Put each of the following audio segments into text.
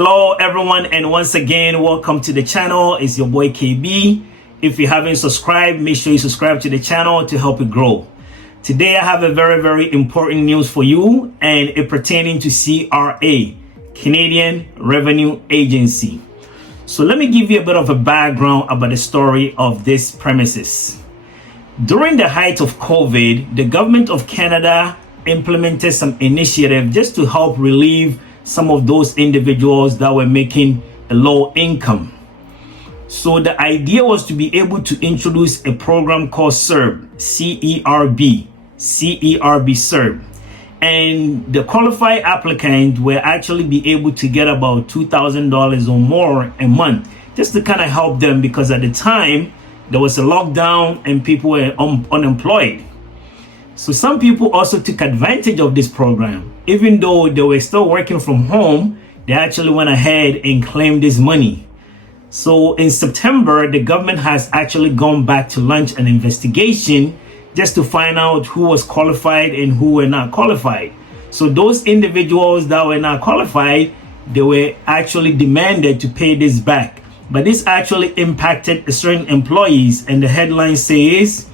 Hello everyone, and once again welcome to the channel. It's your boy KB. If you haven't subscribed, make sure you subscribe to the channel to help it grow. Today I have a very important news for you, and it pertaining to CRA, Canadian Revenue Agency. So let me give you a bit of a background about the story of this premises. During the height of COVID, the government of Canada implemented some initiative just to help relieve some of those individuals that were making a low income. So the idea was to be able to introduce a program called CERB, CERB. And the qualified applicant will actually be able to get about $2,000 or more a month, just to kind of help them, because at the time there was a lockdown and people were unemployed. So some people also took advantage of this program. Even though they were still working from home, they actually went ahead and claimed this money. So in September, the government has actually gone back to launch an investigation just to find out who was qualified and who were not qualified. So those individuals that were not qualified, they were actually demanded to pay this back. But this actually impacted certain employees, and the headline says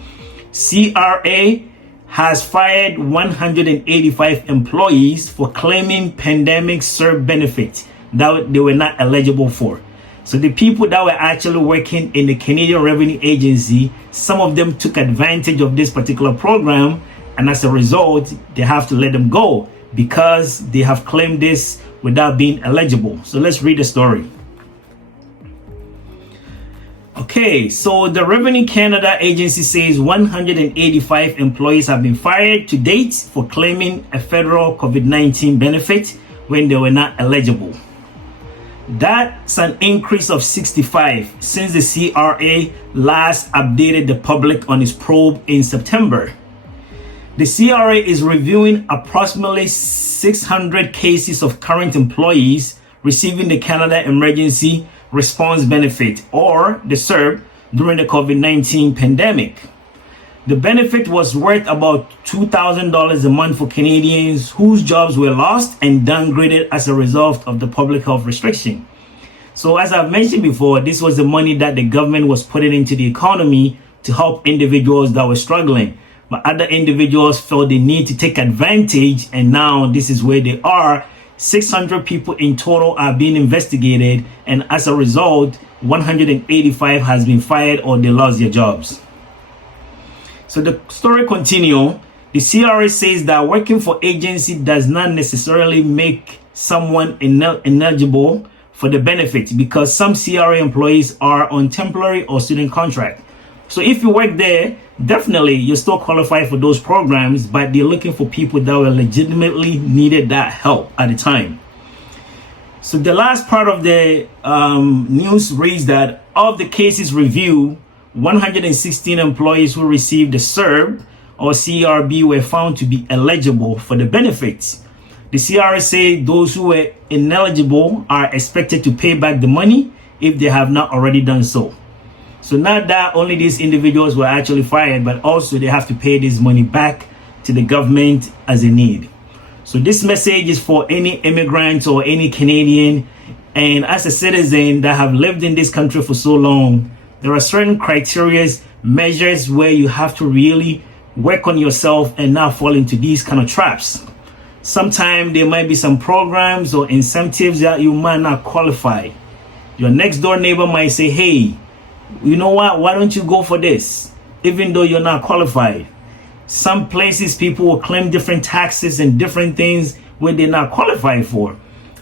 CRA has fired 185 employees for claiming pandemic CERB benefits that they were not eligible for. So the people that were actually working in the Canadian Revenue Agency, some of them took advantage of this particular program, and as a result, they have to let them go because they have claimed this without being eligible. So let's read the story. Okay, so the Revenue Canada agency says 185 employees have been fired to date for claiming a federal COVID-19 benefit when they were not eligible. That's an increase of 65 since the CRA last updated the public on its probe in September. The CRA is reviewing approximately 600 cases of current employees receiving the Canada Emergency Response Benefit, or the CERB, during the COVID-19 pandemic. The benefit was worth about $2,000 a month for Canadians whose jobs were lost and downgraded as a result of the public health restriction. So as I've mentioned before, this was the money that the government was putting into the economy to help individuals that were struggling. But other individuals felt the need to take advantage, and now this is where they are. 600 people in total are being investigated, and as a result, 185 has been fired or they lost their jobs. So the story continues. The CRA says that working for agency does not necessarily make someone ineligible for the benefits, because some CRA employees are on temporary or student contract. So if you work there, definitely you're still qualified for those programs, but they're looking for people that were legitimately needed that help at the time. So the last part of the news reads that of the cases reviewed, 116 employees who received the CERB or CERB were found to be eligible for the benefits. The CRA said those who were ineligible are expected to pay back the money if they have not already done so. So not that only these individuals were actually fired, but also they have to pay this money back to the government as a need. So this message is for any immigrant or any Canadian, and as a citizen that have lived in this country for so long, there are certain criteria, measures where you have to really work on yourself and not fall into these kind of traps. Sometimes there might be some programs or incentives that you might not qualify. Your next door neighbor might say, hey, you know what, why don't you go for this, even though you're not qualified. Some places people will claim different taxes and different things where they're not qualified for.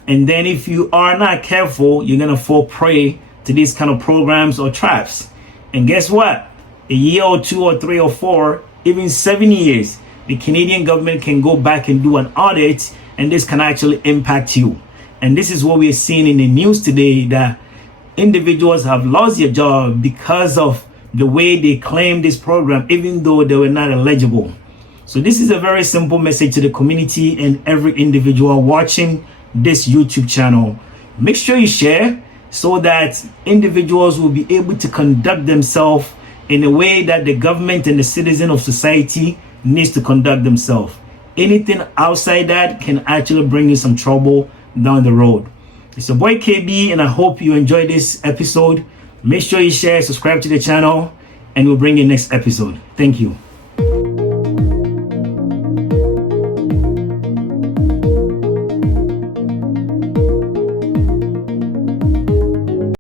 And then if you are not careful, you're going to fall prey to these kind of programs or traps. And guess what? A year or 2 or 3 or 4, even 7 years, the Canadian government can go back and do an audit, and this can actually impact you. And this is what we're seeing in the news today, that individuals have lost their job because of the way they claim this program, even though they were not eligible. So this is a very simple message to the community and every individual watching this YouTube channel. Make sure you share so that individuals will be able to conduct themselves in a way that the government and the citizen of society needs to conduct themselves. Anything outside that can actually bring you some trouble down the road. It's your boy KB, and I hope you enjoyed this episode. Make sure you share, subscribe to the channel, and we'll bring you next episode. Thank you.